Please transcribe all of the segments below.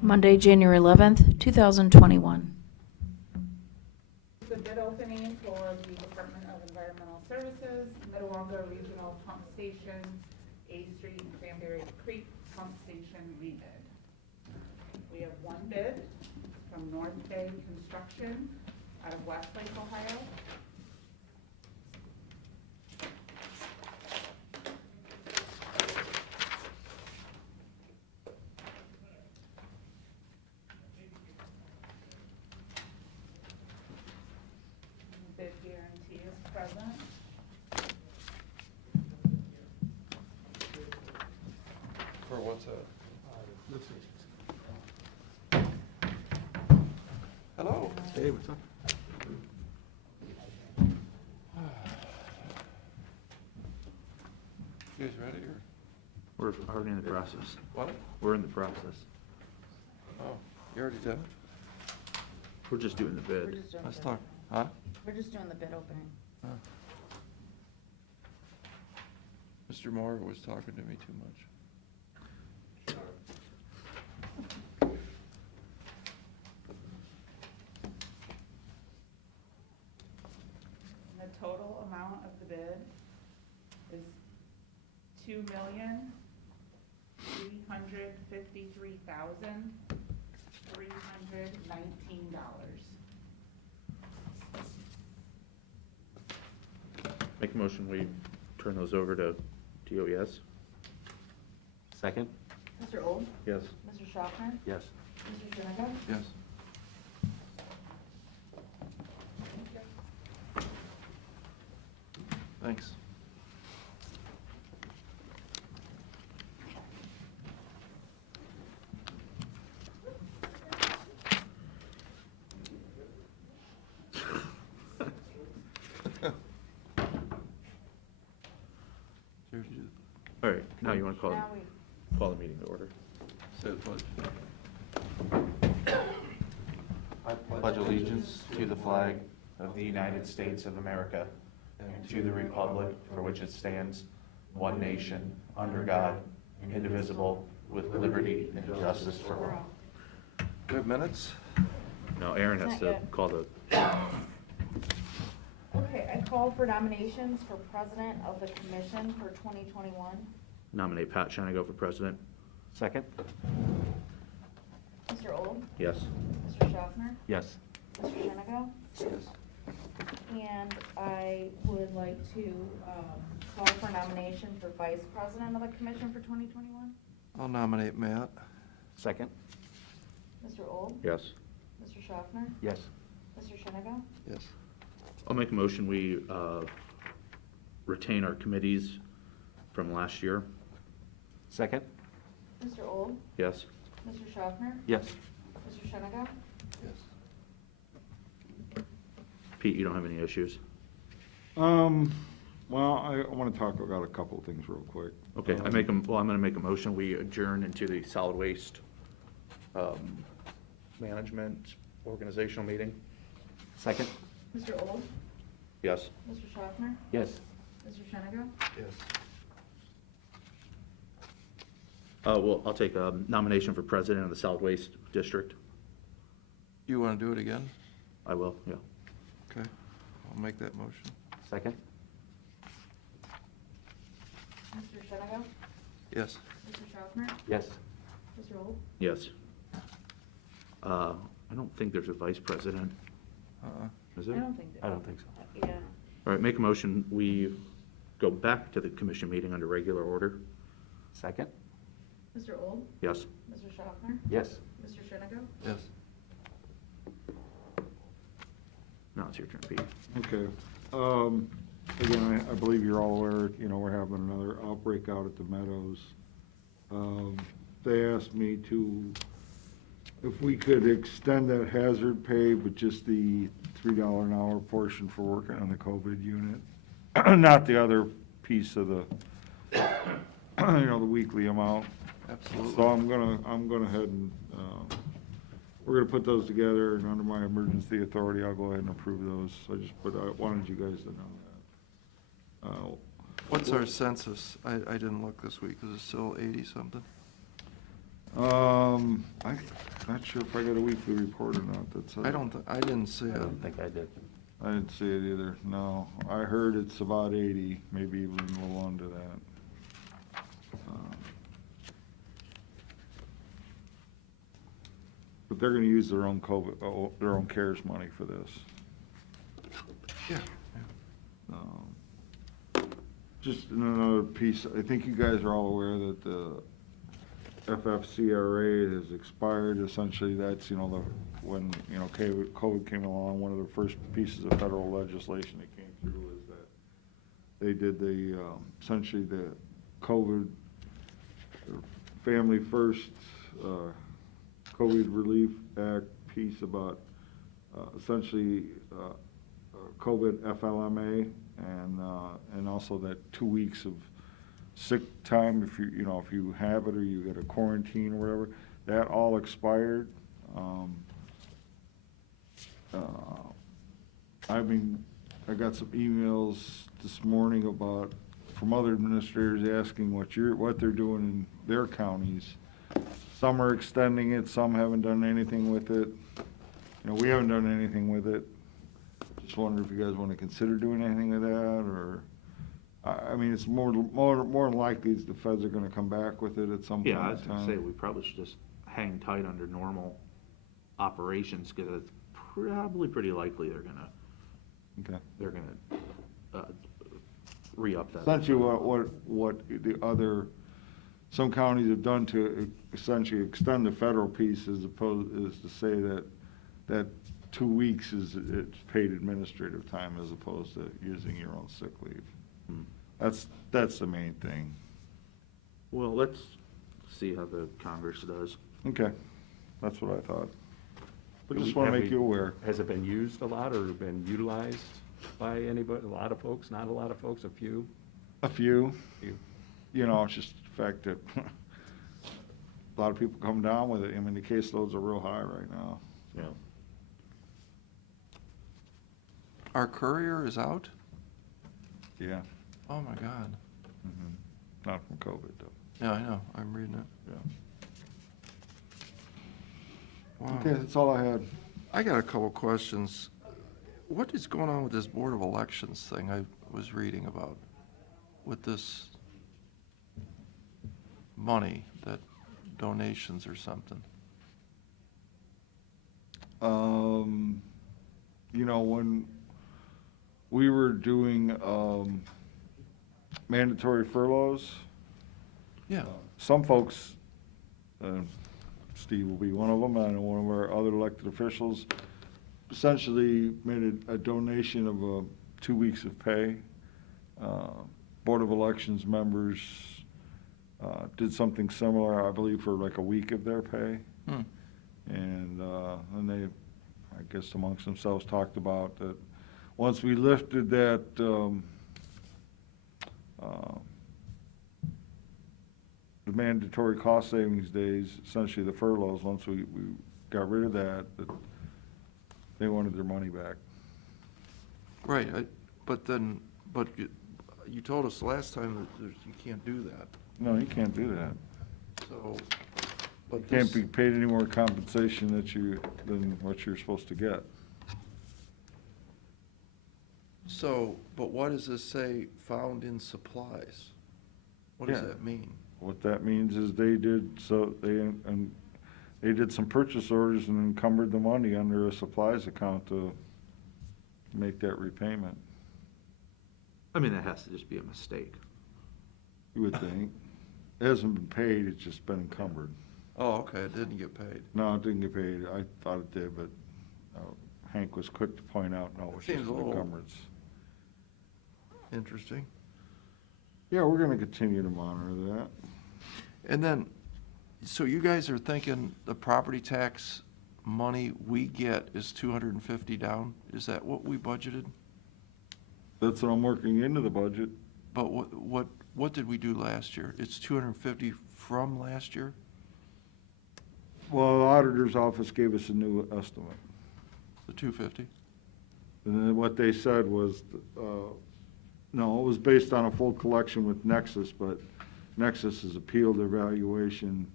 Monday, January 11th, 2021. The bid opening for the Department of Environmental Services, Minnewaca Regional Pump Station, A Street and Cranberry Creek Pump Station rebid. We have one bid from North Bay Construction out of Westlake, Ohio. Bid guarantee is present. For what's that? Hello. Hey, what's up? You guys ready or? We're already in the process. What? We're in the process. Oh, you already did it? We're just doing the We're bid. just doing Let's the- talk, huh? We're just doing the bid opening. Mr. Moore was talking to me too much. And the total amount of the bid is $2,353,319. Make a motion, we turn those over to DOES. Second? Mr. Old? Yes. Mr. Schaffner? Yes. Mr. Jernigan? Yes. Thanks. Here, you All right, now you want to Now we, call the meeting to order. say the pledge. I pledge allegiance to the flag of the United States of America and to the republic for which it stands, one nation, under God, indivisible, with liberty and justice for all. We have minutes? No, Aaron has Not to yet. call the, okay, I call for nominations for president of the commission for 2021. nominate Pat Shanago for president. Second? Mr. Old? Yes. Mr. Schaffner? Yes. Mr. Jernigan? Yes. And I would like to call for nomination for vice president of the commission for 2021. I'll nominate Matt. Second? Mr. Old? Yes. Mr. Schaffner? Yes. Mr. Jernigan? Yes. I'll make a motion, we retain our committees from last year. Second? Mr. Old? Yes. Mr. Schaffner? Yes. Mr. Jernigan? Yes. Pete, you don't have any issues? Well, I want to talk about a couple of things real quick. Okay, I'm gonna make a motion, we adjourn into the solid waste, management organizational meeting. Second? Mr. Old? Yes. Mr. Schaffner? Yes. Mr. Jernigan? Yes. Well, I'll take a nomination for president of the solid waste district. You want to do it again? I will, yeah. Okay. I'll make that motion. Second? Mr. Jernigan? Yes. Mr. Schaffner? Yes. Mr. Old? Yes. I don't think there's a vice president, is I there? don't think that. I don't think so. Yeah. All right, make a motion, we go back to the commission meeting under regular order. Second? Mr. Old? Yes. Mr. Schaffner? Yes. Mr. Jernigan? Yes. Now it's your turn, Pete. Okay. Again, I believe you're all aware, we're having another outbreak out at the Meadows. They asked me if we could extend that hazard pay, but just the $3 an hour portion for working on the COVID unit, not the other piece of the, the weekly amount. Absolutely. So I'm gonna head and, we're gonna put those together, and under my emergency authority, I'll go ahead and approve those. I wanted you guys to know that. What's our census? I didn't look this week. Is it still 80-something? I Not sure if I got a weekly report or not, that's. I didn't see I it. don't think I did. I didn't see it either, no. I heard it's about 80, maybe even a little under that. But they're gonna use their own their own CARES money for this. Yeah. Just another piece, I think you guys are all aware that the FFCRA has expired. Essentially, that's, when, COVID came along, one of the first pieces of federal legislation that came through is that they did essentially the COVID Family First COVID Relief Act piece about essentially COVID FLMA and also that 2 weeks of sick time if if you have it or you get a quarantine or whatever. That all expired. I got some emails this morning from other administrators asking what they're doing in their counties. Some are extending it, some haven't done anything with it. We haven't done anything with it. Just wonder if you guys want to consider doing anything with that, or, it's more than likely the feds are gonna come back with it at some point in Yeah, time. I was gonna say, we probably should just hang tight under normal operations, because it's probably pretty likely they're gonna re-up that. Essentially, what some counties have done to essentially extend the federal piece is to say that 2 weeks it's paid administrative time as opposed to using your own sick leave. That's the main thing. Well, let's see how the Congress does. Okay, that's what I thought. But Do just we- want to have make we- you aware. Has it been used a lot or been utilized by anybody, a lot of folks, not a lot of folks, a few? A few. Few. It's just the fact that a lot of people come down with it. The caseloads are real high right now. Yeah. Our courier is out? Yeah. Oh, my God. Not from COVID, though. Yeah, I know, I'm reading it. Yeah. Wow. Okay, that's all I had. I got a couple questions. What is going on with this Board of Elections thing I was reading about? With this money, that donations or something? When we were doing mandatory furloughs, Yeah. some folks, Steve will be one of them, and one of our other elected officials, essentially made a donation of 2 weeks of pay. Board of Elections members did something similar, I believe, for like a week of their pay. And they, I guess amongst themselves, talked about that once we lifted that the mandatory cost savings days, essentially the furloughs, once we got rid of that they wanted their money back. Right, but you told us last time that you can't do that, No, you can't do that. so. You But can't this, be paid any more compensation than what you're supposed to get. but what does this say, found in supplies? What does Yeah. that mean? What that means is they did some purchase orders and encumbered the money under a supplies account to make that repayment, That has to just be a mistake. you would think. It hasn't been paid, it's just been encumbered. Oh, okay, it didn't get paid. No, it didn't get paid. I thought it did, but Hank was quick to point out, no, it's just Seems a an little- encumbrance. Interesting. Yeah, we're gonna continue to monitor that. And then, so you guys are thinking the property tax money we get is 250 down? Is that what we budgeted? That's what I'm working into the budget. But what did we do last year? It's 250 from last year? Well, the auditor's office gave us a new estimate. The 250? And then what they said was, no, it was based on a full collection with Nexus, but Nexus has appealed their valuation,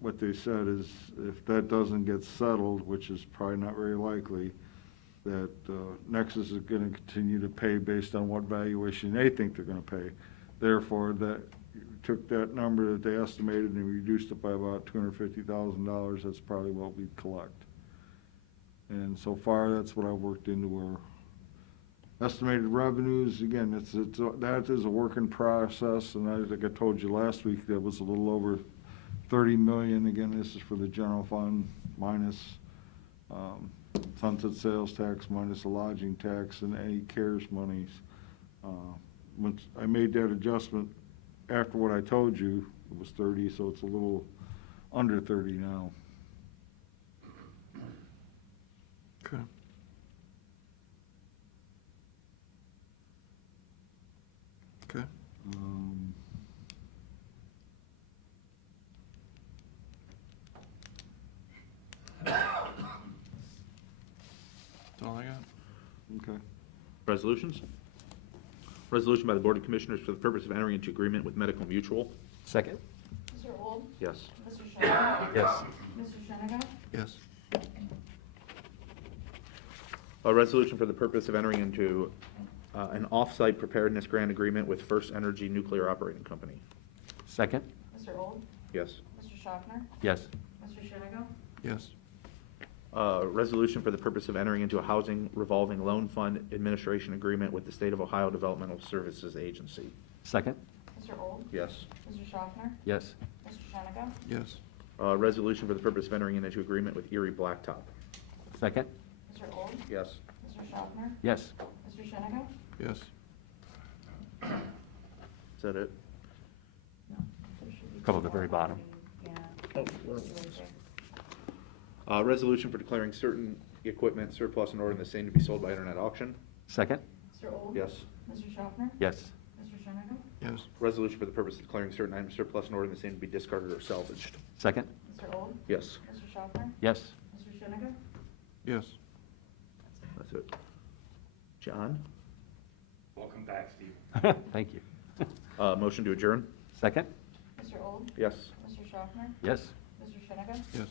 What they said is if that doesn't get settled, which is probably not very likely, that Nexus is gonna continue to pay based on what valuation they think they're gonna pay. Therefore, that, took that number that they estimated and reduced it by about $250,000, that's probably what we collect. And so far, that's what I've worked into our estimated revenues. Again, that is a work in process, and I think I told you last week, that was a little over 30 million. Again, this is for the general fund minus sunset sales tax, minus the lodging tax, and any CARES monies. Once I made that adjustment after what I told you, it was 30, so it's a little under 30 now. Okay. Okay. That's all I got. Okay. Resolutions? Resolution by the Board of Commissioners for the purpose of entering into agreement with Medical Mutual. Second? Mr. Old? Yes. Mr. Sherman? Yes. Mr. Shennick? Yes. A resolution for the purpose of entering into an off-site preparedness grant agreement with First Energy Nuclear Operating Company. Second? Mr. Old? Yes. Mr. Schaffner? Yes. Mr. Shennick? Yes. Resolution for the purpose of entering into a housing revolving loan fund administration agreement with the State of Ohio Developmental Services Agency. Second? Mr. Old? Yes. Mr. Schaffner? Yes. Mr. Shennick? Yes. Resolution for the purpose of entering into agreement with Erie Blacktop. Second? Mr. Old? Yes. Mr. Schaffner? Yes. Mr. Shennick? Yes. Is that it? No. There should be Couple at the two very more. bottom. Yeah. Oh, resolution for declaring certain equipment surplus in order and the same to be sold by internet auction. Second? Mr. Old? Yes. Mr. Schaffner? Yes. Mr. Shennick? Yes. Resolution for the purpose of declaring certain items surplus in order and the same to be discarded or salvaged. Second? Mr. Old? Yes. Mr. Schaffner? Yes. Mr. Shennick? Yes. That's it. John? Welcome back, Steve. Thank you. Motion to adjourn? Second? Mr. Old? Yes. Mr. Schaffner? Yes. Mr. Shennick? Yes.